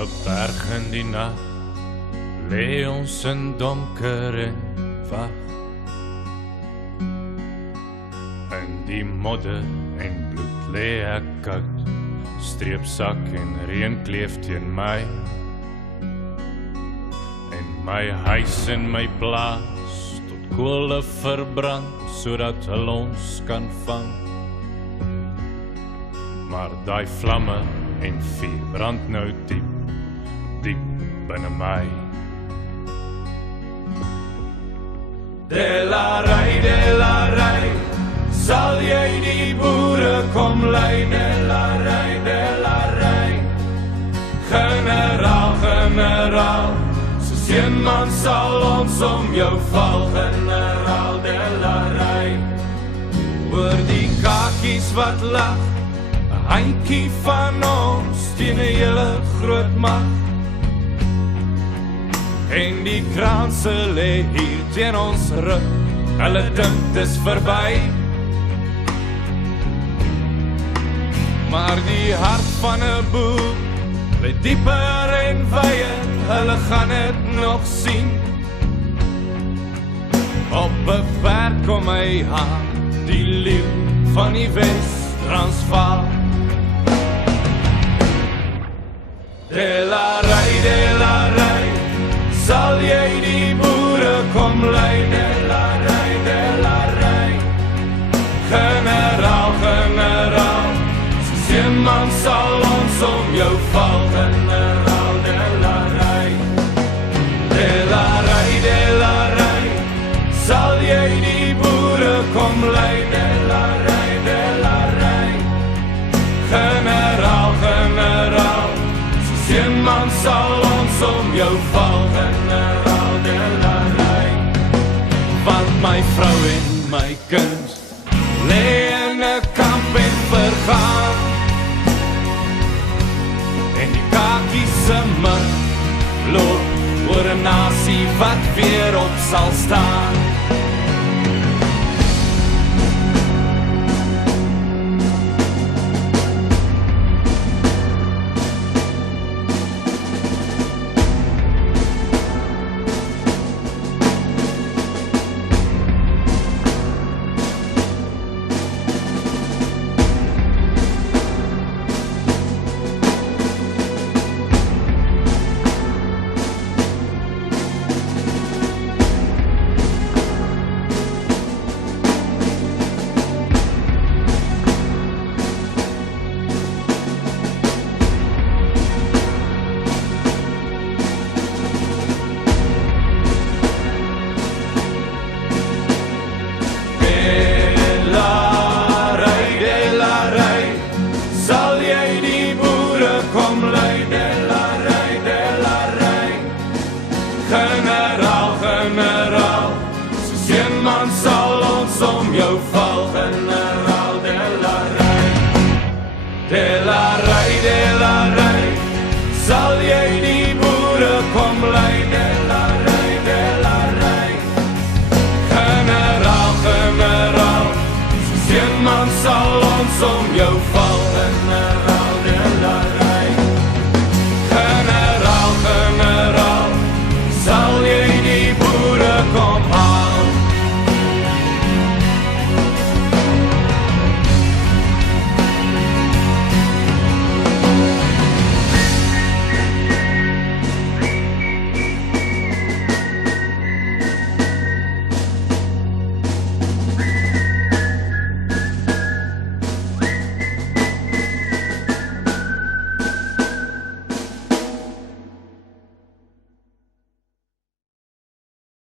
'n berg in die nag, lê ons in donker en wag. In die modder en bloed lê ek koud, streepsak en reën kleef teen my. En my huis en my plaas tot kole verbrand, sodat hulle ons kan vang. Maar daai vlamme en vuur brand nou diep, diep binne my. Delarai, sal jy die boere kom lei? Delarai, generaal, soos een man sal ons om jou val, generaal. Delarai, oor die kakies wat lag, 'n handjie van ons teen 'n hele groot mag. En die kraanse lê hier teen ons rug, hulle dink dis verby. Maar die hart van 'n boer lê dieper en wyer, hulle gaan dit nog sien. Op 'n berg kom hy aan, die leeu van die Wes-Transvaal. Delarai, sal jy die boere kom lei? Delarai, generaal, soos een man sal ons om jou val, generaal. Delarai, sal jy die boere kom lei? Delarai, generaal, soos een man sal ons om jou val, generaal. Delarai, want my vrou en my kind lê in 'n kamp en vergaan, en die kakies se min loop oor 'n nasie wat weer op sal staan. Generaal, soos een man sal ons om jou